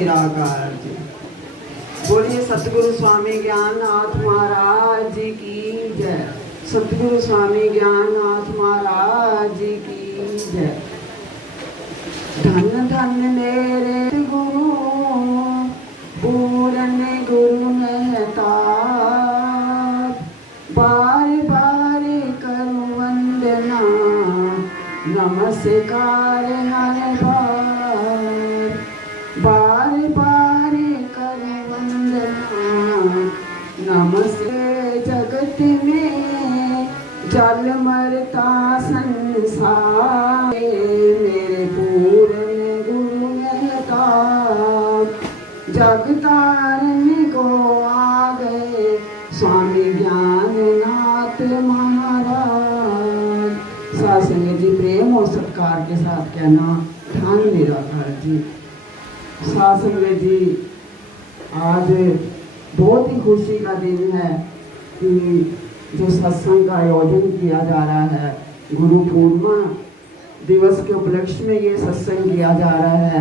निराकार जी। बोलिए सतगुरु स्वामी ज्ञाननाथ महाराज जी की जय। सतगुरु स्वामी ज्ञाननाथ महाराज जी की जय। धन धन मेरे गुरु पूरन गुरु महताब, बार बार करूं वंदना नमस्कार हर बार, बार बार करूं वंदना नमस्ते। जगत में जल मरता संसार, मेरे पूरन गुरु महताब, जग तारने को आ गए स्वामी ज्ञाननाथ महाराज। सासंग जी प्रेम और सत्कार के साथ कहना धन निराकार जी। सासंग जी आज बहुत ही खुशी का दिन है कि जो सत्संग का आयोजन किया जा रहा है, गुरु पूर्णिमा दिवस के उपलक्ष्य में ये सत्संग किया जा रहा है।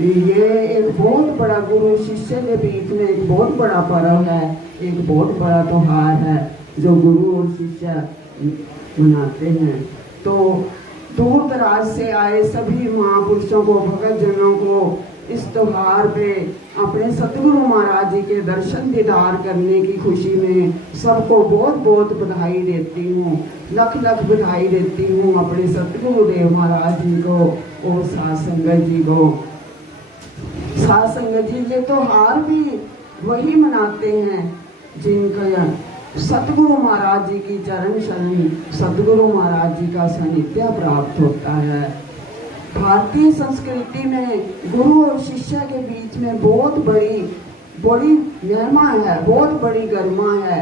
ये एक बहुत बड़ा गुरु शिष्य के बीच में एक बहुत बड़ा पर्व है, एक बहुत बड़ा त्योहार है जो गुरु और शिष्य मनाते हैं। तो दूर दराज से आए सभी महापुरुषों को, भगत जनों को इस त्योहार पे अपने सतगुरु महाराज जी के दर्शन दीदार करने की खुशी में सबको बहुत बहुत बधाई देती हूँ, लख लख बधाई देती हूँ अपने सतगुरुदेव महाराज जी को और साध संगत जी को। साध संगत जी ये त्योहार भी वही मनाते हैं जिनका सतगुरु महाराज जी की चरण शरण, सतगुरु महाराज जी का सानिध्य प्राप्त होता है। भारतीय संस्कृति में गुरु और शिष्य के बीच में बहुत बड़ी महिमा है, बहुत बड़ी गरिमा है।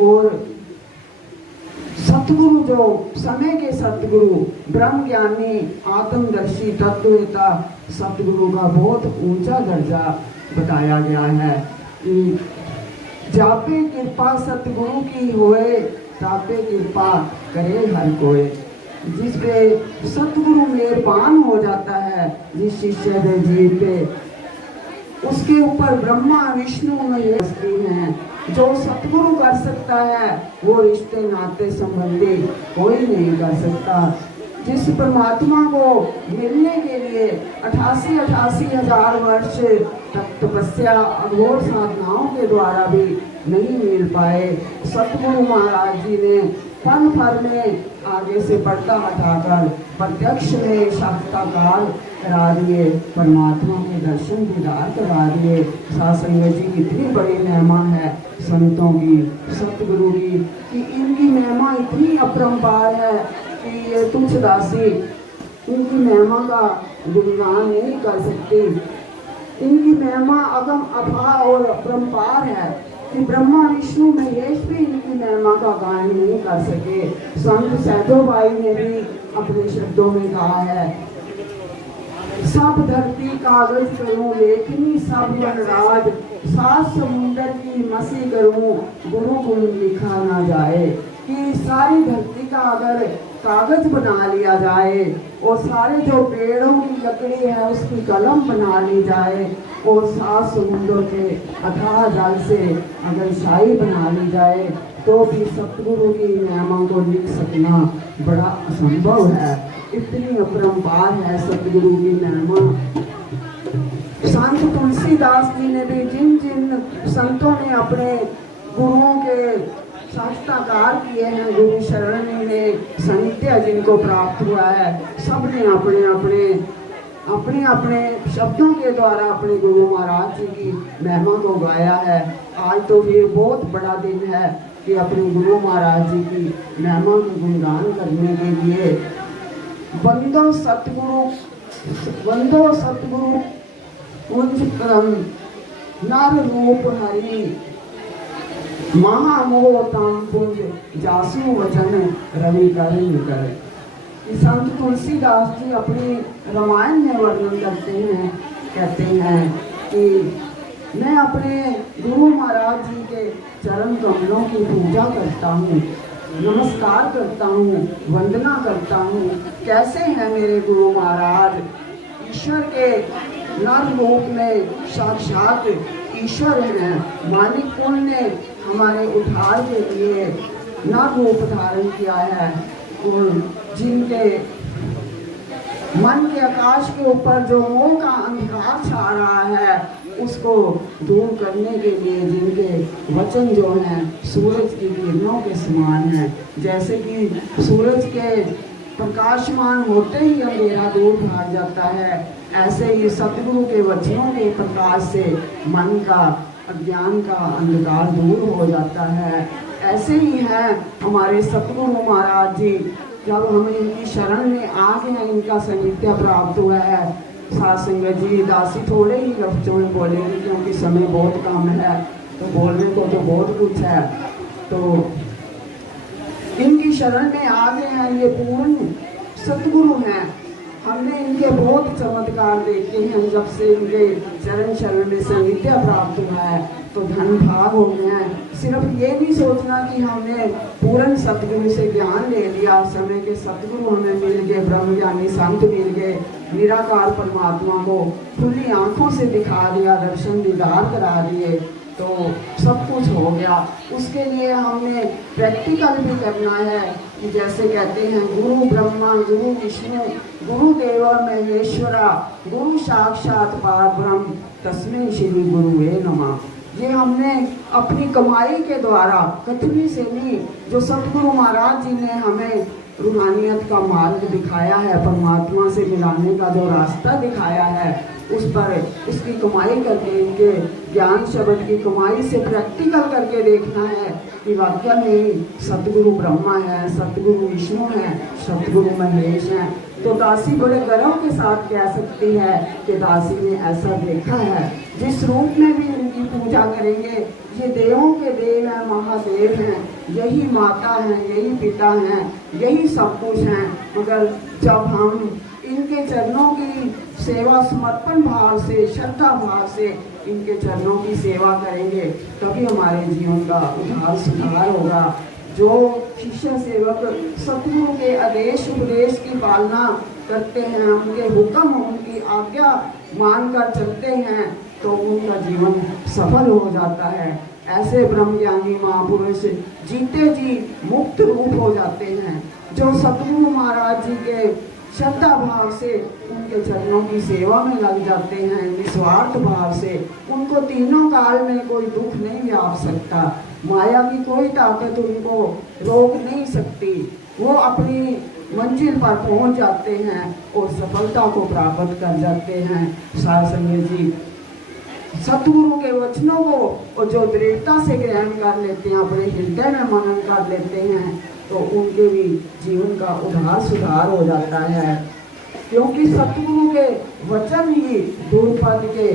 और सतगुरु जो समय के सतगुरु ब्रह्म ज्ञानी आत्मदर्शी तत्ववेता सतगुरु का बहुत ऊंचा दर्जा बताया गया है कि जापे कृपा सतगुरु की होए, तापे कृपा करे हर कोई। जिस पे सतगुरु मेहरबान हो जाता है जिस शिष्य के जीव पे, उसके ऊपर ब्रह्मा विष्णु महेश्वरी हैं। जो सतगुरु कर सकता है वो रिश्ते नाते संबंधी कोई नहीं कर सकता। जिस परमात्मा को मिलने के लिए 88 हजार वर्ष तक तपस्या अघोर साधनाओं के द्वारा भी नहीं मिल पाए, सतगुरु महाराज जी ने पल भर में आगे से पर्दा हटाकर प्रत्यक्ष में साक्षात्कार करा दिए, परमात्मा के दर्शन दीदार करा दिए। साध संगत जी कितनी बड़ी महिमा है संतों की, सतगुरु की, कि इनकी महिमा इतनी अपरंपार है कि ये तुच्छदासी इनकी महिमा का गुणगान नहीं कर सकती। इनकी महिमा अगम अथाह और अपरंपार है कि ब्रह्मा विष्णु महेश भी इनकी महिमा का गान नहीं कर सके। संत सैदो भाई ने भी अपने शब्दों में कहा है, सब धरती कागज करूं लेखनी सब वनराज, सात समुंदर की मसी करूं गुरु गुण लिखा ना जाए। कि सारी धरती का अगर कागज बना लिया जाए और सारे जो पेड़ों की लकड़ी है उसकी कलम बना ली जाए और 7 समुद्रों के अथाह जल से अगर शाही बना ली जाए तो भी सतगुरु की महिमा को लिख सकना बड़ा असंभव है। इतनी अपरंपार है सतगुरु की महिमा। संत तुलसीदास जी ने भी जिन जिन संतों ने अपने गुरुओं के साक्षात्कार किए हैं, गुरु शरण में सानिध्य जिनको प्राप्त हुआ है, सबने अपने अपने शब्दों के द्वारा अपने गुरु महाराज जी की महिमा को गाया है। आज तो फिर बहुत बड़ा दिन है कि अपने गुरु महाराज जी की महिमा को गुणगान करने के लिए वंदो सतगुरु कुंज क्रम नर रूप हरि, महामोह ताम पुंज जासु वचन रवि कर। संत तुलसीदास जी अपनी रामायण में वर्णन करते हैं, कहते हैं कि मैं अपने गुरु महाराज जी के चरण कमलों की पूजा करता हूँ, नमस्कार करता हूँ, वंदना करता हूँ। कैसे हैं मेरे गुरु महाराज, ईश्वर के नर रूप में साक्षात ईश्वर हैं। मालिक कुल ने हमारे उद्धार के लिए नर रूप धारण किया है और जिनके मन के आकाश के ऊपर जो मोह का अंधकार छा रहा है उसको दूर करने के लिए जिनके वचन जो हैं सूरज की किरणों के समान हैं। जैसे कि सूरज के प्रकाशमान होते ही अंधेरा दूर भाग जाता है, ऐसे ही सतगुरु के वचनों के प्रकाश से मन का अज्ञान का अंधकार दूर हो जाता है। ऐसे ही हैं हमारे सतगुरु महाराज जी। जब हम इनकी शरण में आ गए, इनका सानिध्य प्राप्त हुआ है। साध संगत जी, दासी थोड़े ही लफ्जों में बोलेंगे क्योंकि समय बहुत कम है, तो बोलने को तो बहुत कुछ है। तो इनकी शरण में आ गए हैं, ये पूर्ण सतगुरु हैं। हमने इनके बहुत चमत्कार देखे हैं। जब से इनके चरण शरण में सानिध्य प्राप्त हुआ है तो धन भाग हो गए हैं। सिर्फ ये नहीं सोचना कि हमने पूर्ण सतगुरु से ज्ञान ले लिया, समय के सतगुरु हमें मिल गए, ब्रह्मज्ञानी संत मिल गए, निराकार परमात्मा को खुली आंखों से दिखा दिया, दर्शन दीदार करा दिए तो सब कुछ हो गया। उसके लिए हमने प्रैक्टिकल भी करना है कि जैसे कहते हैं गुरु ब्रह्मा गुरु विष्णु गुरु देव महेश्वरा गुरु साक्षात परब्रह्म तस्मै श्री गुरुवे नमः। ये हमने अपनी कमाई के द्वारा कथनी से नहीं, जो सतगुरु महाराज जी ने हमें रूहानियत का मार्ग दिखाया है, परमात्मा से मिलाने का जो रास्ता दिखाया है, उस पर उसकी कमाई करके, इनके ज्ञान शब्द की कमाई से प्रैक्टिकल करके देखना है कि वाकई में सतगुरु ब्रह्मा है, सतगुरु विष्णु है, सतगुरु महेश है। तो दासी बड़े गर्व के साथ कह सकती है कि दासी ने ऐसा देखा है। जिस रूप में भी इनकी पूजा करेंगे, ये देवों के देव हैं, महादेव हैं, यही माता हैं, यही पिता हैं, यही सब कुछ हैं। मगर जब हम इनके चरणों की सेवा समर्पण भाव से, श्रद्धा भाव से इनके चरणों की सेवा करेंगे, तभी हमारे जीवन का उद्धार सुधार होगा। जो शिष्य सेवक सतगुरु के आदेश उपदेश की पालना करते हैं, उनके हुक्म उनकी आज्ञा मानकर चलते हैं, तो उनका जीवन सफल हो जाता है। ऐसे ब्रह्मज्ञानी महापुरुष जीते जी मुक्त रूप हो जाते हैं, जो सतगुरु महाराज जी के श्रद्धा भाव से उनके चरणों की सेवा में लग जाते हैं, निस्वार्थ भाव से। उनको तीनों काल में कोई दुख नहीं व्याप सकता, माया की कोई ताकत उनको रोक नहीं सकती। वो अपनी मंजिल पर पहुंच जाते हैं और सफलता को प्राप्त कर जाते हैं। साध संगत जी, सतगुरु के वचनों को और जो दृढ़ता से ग्रहण कर लेते हैं, अपने हृदय में मनन कर लेते हैं, तो उनके भी जीवन का उद्धार सुधार हो जाता है। क्योंकि सतगुरु के वचन ही दुर्पद के